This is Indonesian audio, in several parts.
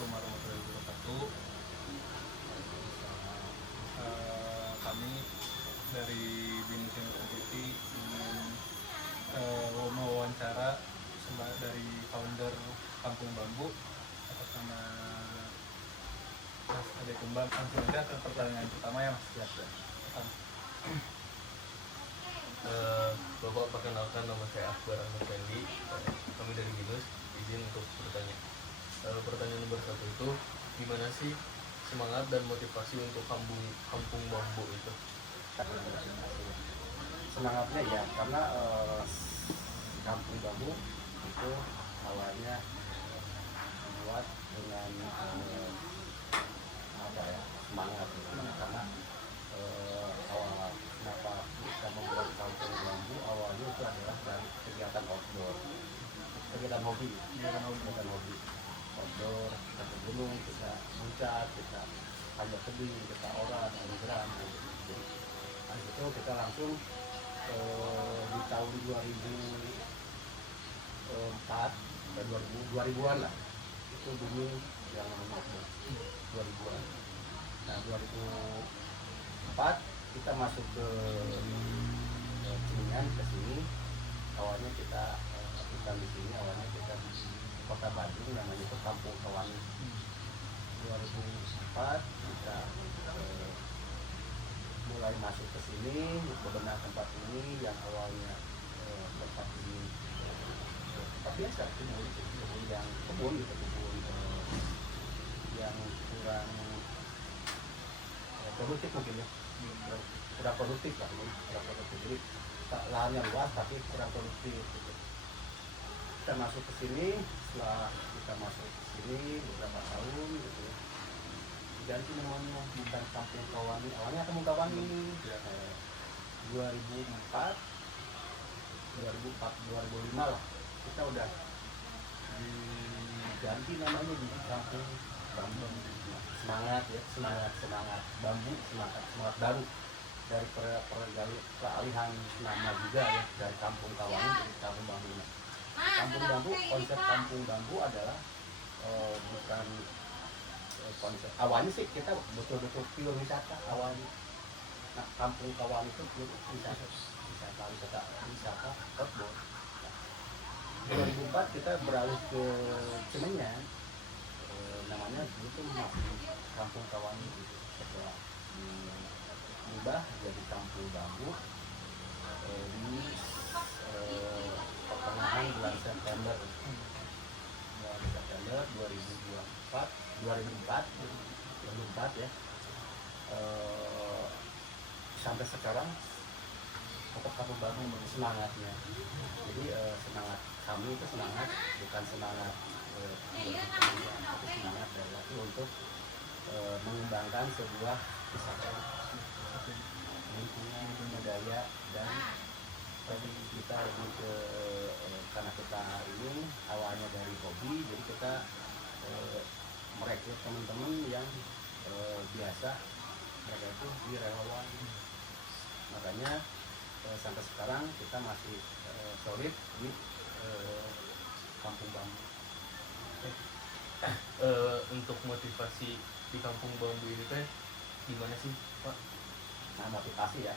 Assalamualaikum warahmatullahi wabarakatuh. Kami dari Binus University ingin mewawancara dari founder Kampung Bambu atas nama Mas Ade Kumbang. Langsung aja ke pertanyaan pertama ya Mas. Bapak perkenalkan, nama saya Akbar Ahmad Fendi. Kami dari Binus. Izin untuk bertanya. Pertanyaan nomor 1 itu, gimana sih semangat dan motivasi untuk kampung bambu itu? Semangatnya ya karena kampung bambu itu awalnya dibuat dengan semangat gitu. Karena awal kenapa kita membuat kampung bambu awalnya itu adalah dari kegiatan outdoor, kegiatan hobi outdoor. Kita ke gunung, kita muncak, kita panjat tebing, kita orat, underground gitu. Nah itu kita langsung di tahun 2004 dan 2000-an lah, itu booming yang namanya 2000-an. Nah 2004 kita masuk ke Kuningan, ke sini. Awalnya kita di sini, awalnya kita di Kota Bandung, namanya itu Kampung Kawani. 2004 kita mulai masuk ke sini, bebenah tempat ini yang awalnya tempat ini tempat biasa, kebun yang yang kurang produktif mungkin ya, kurang produktif lah ini, jadi lahannya luas tapi kurang produktif gitu. Kita masuk ke sini, setelah kita masuk ke sini beberapa tahun gitu ya, diganti namanya, bukan Kampung Kawani, awalnya Kampung Kawani. 2004 2005 lah kita udah diganti namanya di Kampung Bambu. Semangat bambu, semangat baru dari peralihan nama juga ya, dari Kampung Kawani jadi Kampung Bambu. Kampung Bambu, konsep Kampung Bambu adalah bukan konsep awalnya sih kita betul-betul pure wisata awalnya. Nah, Kampung Kawani itu pure wisata outdoor. 2004 kita beralih ke Semenyan, namanya dulu tuh masih Kampung Kawani gitu. Setelah diubah jadi Kampung Bambu di pertengahan bulan September 2004 ya, sampai sekarang tetap Kampung Bambu semangatnya. Jadi semangat kami itu semangat bukan semangat tapi semangat dari untuk mengembangkan sebuah wisata lingkungan budaya. Dan tadi kita lebih ke karena kita ini awalnya dari hobi, jadi kita merekrut teman-teman yang biasa mereka itu di relawan. Makanya sampai sekarang kita masih solid di Kampung Bambu. Untuk motivasi di Kampung Bambu ini teh gimana sih Pak? Nah motivasi ya,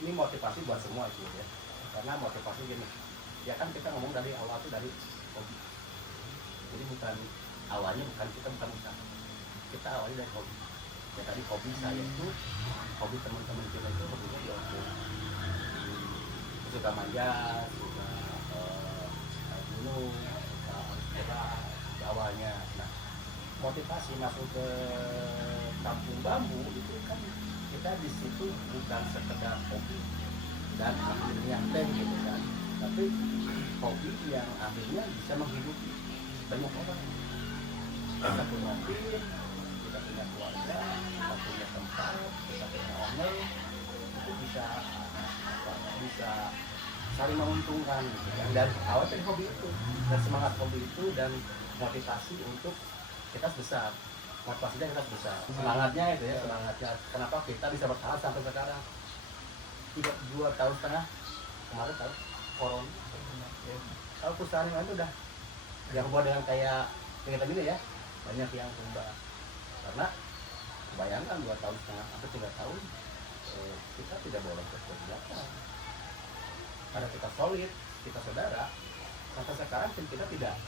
ini motivasi buat semua sih ya, karena motivasi gini ya, kan kita ngomong dari awal tuh dari hobi. Jadi awalnya kita bukan usaha, kita awalnya dari hobi ya. Tadi hobi saya itu, hobi teman-teman kita itu hobinya di outdoor, suka manjat, suka gunung, suka awalnya. Nah motivasi masuk ke Kampung Bambu itu kan kita di situ bukan sekedar hobi dan akhirnya gitu kan, tapi hobi yang akhirnya bisa menghidupi banyak orang. Kita punya tim, kita punya keluarga, kita punya tempat, kita punya owner, itu bisa saling menguntungkan gitu kan. Dan awal dari hobi itu, dan semangat hobi itu dan motivasi untuk kita besar, motivasinya kita besar, semangatnya itu ya, semangatnya kenapa kita bisa bertahan sampai sekarang 2,5 tahun kemarin tahu corona ya. Kalau perusahaan yang itu udah yang buat dengan kayak kita gini ya, banyak yang tumbang karena bayangkan 2,5 tahun atau 3 tahun kita tidak boleh berkegiatan karena kita solid, kita saudara. Sampai sekarang tim kita tidak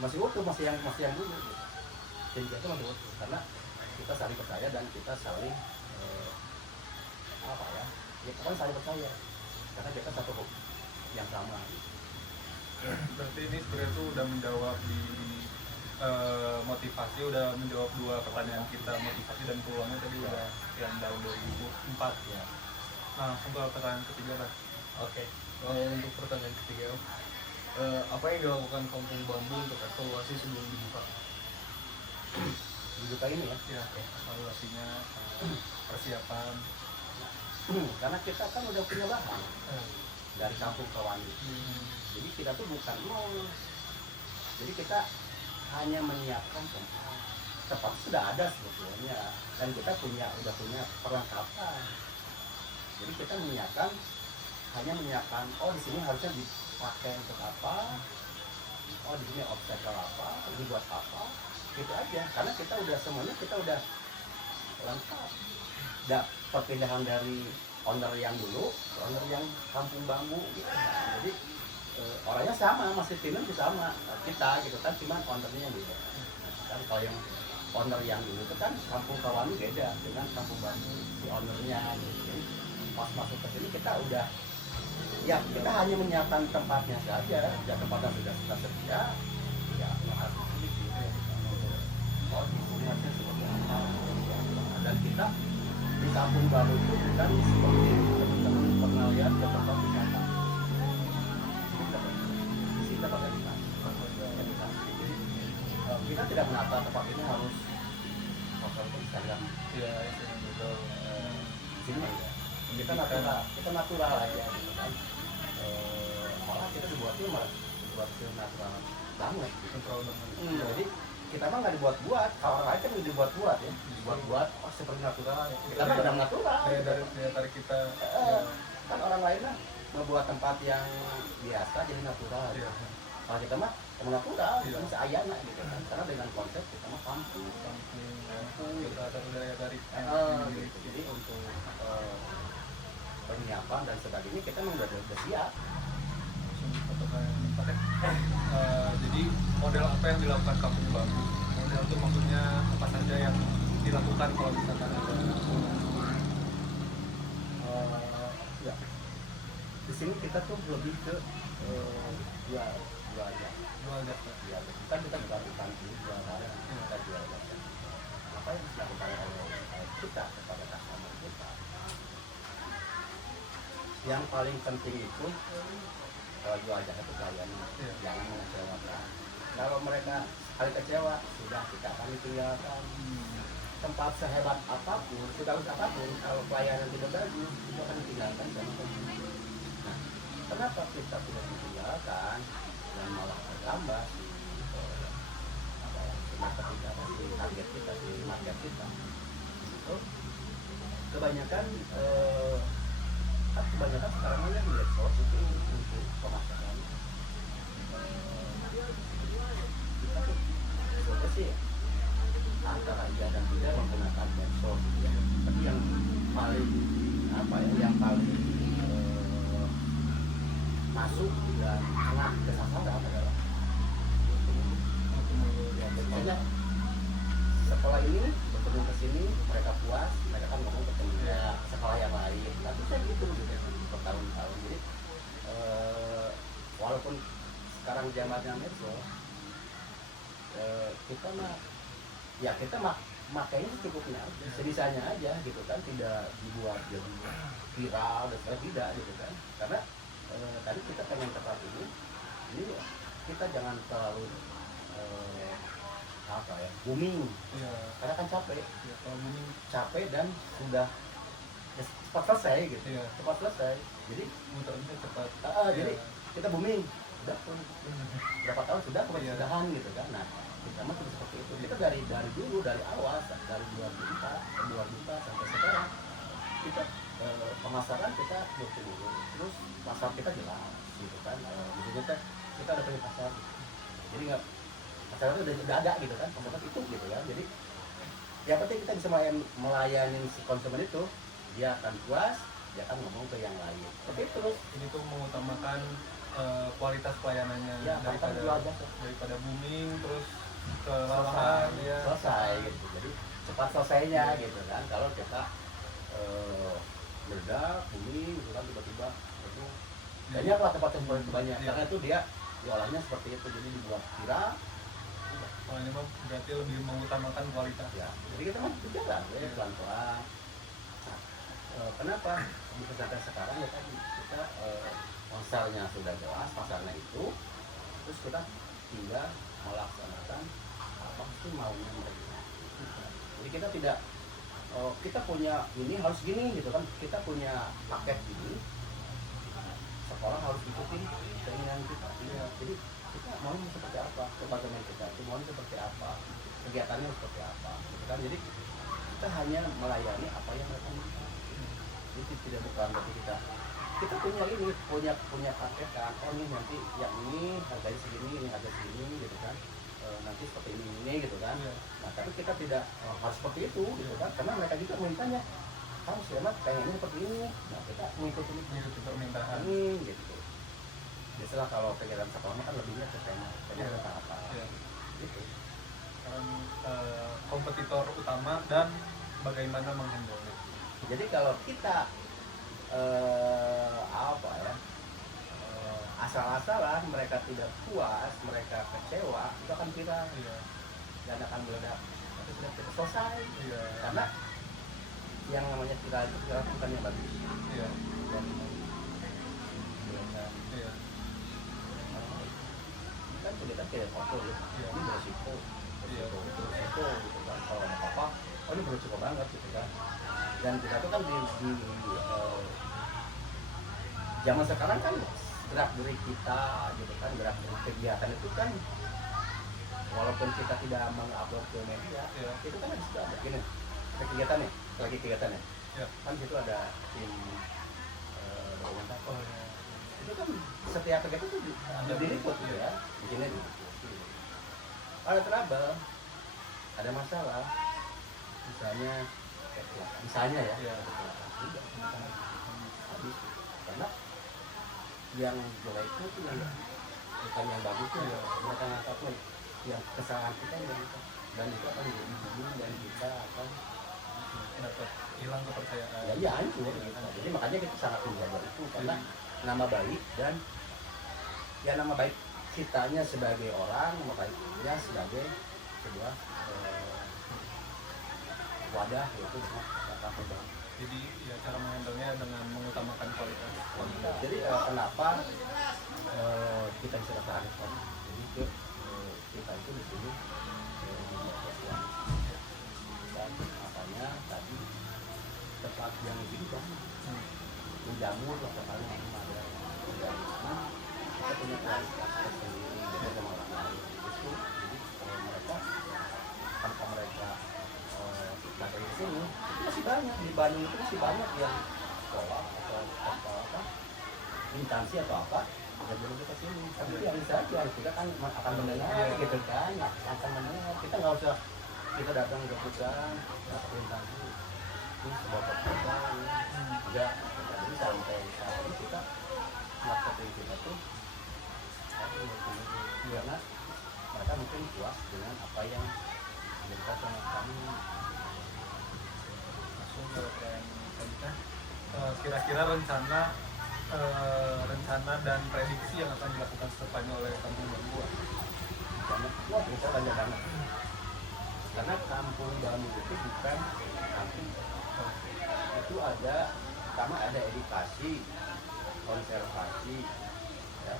masih utuh, masih yang dulu gitu. Tim kita masih utuh karena kita saling percaya dan kita saling apa ya pokoknya saling percaya karena kita satu yang sama gitu. Berarti ini sebenarnya tuh udah menjawab di motivasi, udah menjawab 2 pertanyaan kita, motivasi dan peluangnya tadi udah yang tahun 2004 Ya. Nah, langsung ke pertanyaan ketiga lah. Oke, untuk pertanyaan ketiga, apa yang dilakukan Kampung Bambu untuk evaluasi sebelum dibuka? Dibuka ini ya Ya, evaluasinya, persiapan. karena kita kan udah punya bahan dari kampung Kawani. Jadi kita tuh bukan nol. Jadi kita hanya menyiapkan tempat sudah ada sebetulnya dan kita udah punya perlengkapan. Jadi kita hanya menyiapkan di sini harusnya dipakai untuk apa, di sini obstacle apa, ini buat apa, gitu aja. Karena kita udah semuanya kita udah lengkap. Perpindahan dari owner yang dulu ke owner yang Kampung Bambu gitu. Jadi orangnya sama, masih timnya sama kita gitu kan, cuman ownernya yang beda. Kan kalau yang owner yang dulu itu kan Kampung Kawani beda dengan Kampung Bambu, si ownernya gitu. Jadi pas masuk ke sini kita udah ya kita hanya menyiapkan tempatnya saja, ya tempatnya sudah tersedia, ya harus gitu. Harusnya seperti apa, dan kita di Kampung Bambu itu bukan seperti teman-teman pernah lihat ke tempat wisata. Kita pakai kita tidak menata tempat ini harus kosong Instagram. Ya, Instagram juga. Sini kita natural aja gitu kan. Malah kita dibuatnya buat natural banget gitu. Jadi kita mah nggak dibuat-buat, kalau orang lain kan dibuat-buat ya, dibuat-buat seperti natural. Kita mah udah natural. Daya tarik kita. Kan orang lain lah membuat tempat yang biasa jadi natural. Iya. Kalau kita mah natural, Iya. kita seayana gitu kan. Karena dengan konsep kita mah kampung. Kita ada daya tarik. Gitu. Jadi untuk penyiapan dan sebagainya kita memang udah siap. Jadi model apa yang dilakukan Kampung Bambu? Model itu maksudnya apa saja yang dilakukan kalau misalkan ada Ya. Di sini kita tuh lebih ke dua aja. Ya, kita bukan jual barang, kita jual jasa. Apa yang dilakukan oleh kita kepada customer kita? Yang paling penting itu jual jasa itu pelayanan, jangan mengecewakan. Kalau mereka sekali kecewa, sudah kita akan tinggalkan. Tempat sehebat apapun, sebagus apapun, kalau pelayanan tidak bagus, itu akan ditinggalkan sama pembeli. Nah, kenapa kita tidak ditinggalkan dan malah bertambah market kita, target kita, market kita? Itu kebanyakan sekarang ini yang medsos itu untuk pemasaran. Kita tuh coba sih antara iya dan tidak menggunakan medsos ya. Tapi yang paling masuk dan kena ke sasaran adalah ya, biasanya sekolah ini bertemu ke sini mereka puas, mereka kan ngomong ketemu sekolah yang lain. Tapi kan gitu bertahun-tahun. Jadi walaupun sekarang zamannya medsos, kita makanya cukupnya aja, sebisanya aja gitu kan, tidak dibuat jadi viral dan sebagainya, tidak gitu kan. Karena tadi kita pengen tepat ini kita jangan terlalu booming, karena kan capek, kalau booming capek dan sudah cepat selesai gitu, cepat selesai. Jadi muternya cepat. jadi kita booming udah berapa tahun sudahan gitu kan. Nah, kita mah tidak seperti itu. Kita dari dulu, dari awal, dari 2 juta sampai sekarang kita pemasaran kita dulu, terus pasar kita jelas gitu kan. Maksudnya kita udah punya pasar, jadi nggak masyarakat udah ada gitu kan, masyarakat itu gitu ya. Jadi yang penting kita bisa melayani si konsumen itu, dia akan puas, dia akan ngomong ke yang lain. Tapi terus Ini tuh mengutamakan kualitas pelayanannya ya daripada jual jasa daripada booming terus kelelahan ya. selesai gitu. Jadi cepat selesainya gitu kan. Kalau kita meledak, booming gitu kan, tiba-tiba itu banyak lah tempat yang banyak Iya. karena itu dia diolahnya seperti itu, jadi dibuat viral. Kalau ini mah berarti lebih mengutamakan kualitas. Ya, jadi kita mah berjalan ya pelan-pelan. Nah, kenapa di pesantren sekarang ya tadi kita pasarnya sudah jelas, pasarnya itu, terus kita tinggal melaksanakan apa sih maunya mereka. Jadi kita tidak kita punya ini harus gini gitu kan, kita punya paket ini, sekolah harus ikutin keinginan kita. Jadi kita mau seperti apa, departemen kita itu mau seperti apa, kegiatannya seperti apa gitu kan. Jadi kita hanya melayani apa yang mereka minta. Jadi tidak bukan berarti kita punya ini, punya paket kan, oh ini nanti yang ini harganya segini, ini harga segini gitu kan, nanti seperti ini gitu kan. Iya. Nah tapi kita tidak harus seperti itu gitu kan, karena mereka juga mintanya harus ya mak pengennya seperti ini. Nah kita mengikuti Mengikuti permintaan. ini gitu. Biasalah kalau kegiatan sekolah kan lebihnya ke tema Iya. tentang apa Iya. gitu. Kan, kompetitor utama dan bagaimana menghandle. Jadi kalau kita apa ya, asal-asalan mereka tidak puas, mereka kecewa, itu akan viral Iya. dan akan meledak. Tapi sudah kita selesai. Iya. Karena yang namanya viral itu bukan yang bagus. Iya. Dan Iya. ini kan kita tidak foto ya. Iya. Ini beresiko, Iya. beresiko gitu kan. Kalau ada apa-apa, oh ini beresiko banget gitu kan. Dan kita tuh kan di zaman sekarang kan gerak gerik kita gitu kan, gerak gerik kegiatan itu kan walaupun kita tidak mengupload ke media, Iya. itu kan ada ada gini, ada kegiatan nih, lagi kegiatan nih, Iya. kan situ ada tim dokumentator. Oh, iya. Itu kan setiap kegiatan itu Ada diliput gitu iya. ya, di sini diliput. Ada trouble, ada masalah, misalnya ya, Iya. habis karena yang jelek itu yang bukan yang bagusnya, Iya. mereka ngangkat nih yang kesalahan kita yang itu, dan itu akan menjadi bingung dan kita akan Dapat hilang kepercayaan. ya hancur gitu. Jadi makanya kita sangat menjaga itu karena nama baik dan ya nama baik kitanya sebagai orang, nama baiknya sebagai sebuah wadah yaitu kata perbang. Jadi ya cara menghandlenya dengan mengutamakan kualitas. Jadi kenapa kita bisa tertarik kan? Jadi kita itu di sini dan makanya tadi tempat yang itu kan menjamur lah sekali ada menjamur. Kita punya kualitas tersendiri beda sama orang lain itu. Jadi mereka tanpa mereka datang ke sini itu masih banyak di Bandung itu masih banyak yang sekolah atau apa instansi atau apa tidak boleh ke sini. Tapi yang saja kita kan akan mendengar gitu kan, akan mendengar. Kita nggak usah kita datang ke perusahaan atau instansi ini sebuah perusahaan enggak. Jadi sampai saat ini kita marketing kita tuh karena mereka mungkin puas dengan apa yang diberikan sama kami. Langsung ke pertanyaan selanjutnya. Kira-kira rencana dan prediksi yang akan dilakukan setelahnya oleh Kampung Bambu. Wah, kita banyak banget. Karena Kampung Bambu itu bukan kampung. Itu ada, pertama ada edukasi, konservasi, ya,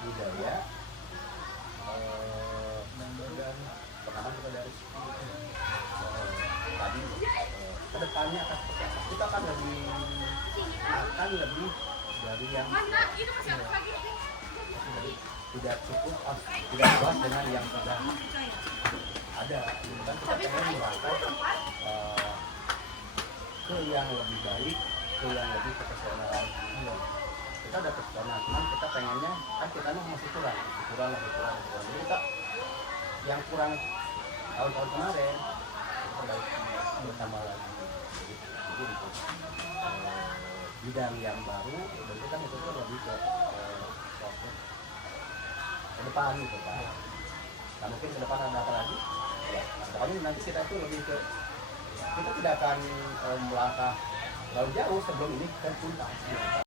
budaya, dan pertama kita dari tadi kedepannya akan seperti apa? Kita akan lebih dari yang tidak cukup tidak puas dengan yang sudah ada. Dan kita pengen merangkak ke yang lebih baik, ke yang lebih profesional. Kita udah profesional, cuman kita pengennya kan kita masih kurang. Jadi kita yang kurang tahun-tahun kemarin bertambah lagi. Jadi untuk bidang yang baru dan kita itu lebih ke fokus ke depan gitu kan. Nah mungkin ke depan ada apa lagi? Ya, pokoknya nanti kita itu lebih ke kita tidak akan melangkah terlalu jauh sebelum ini kan tuntas.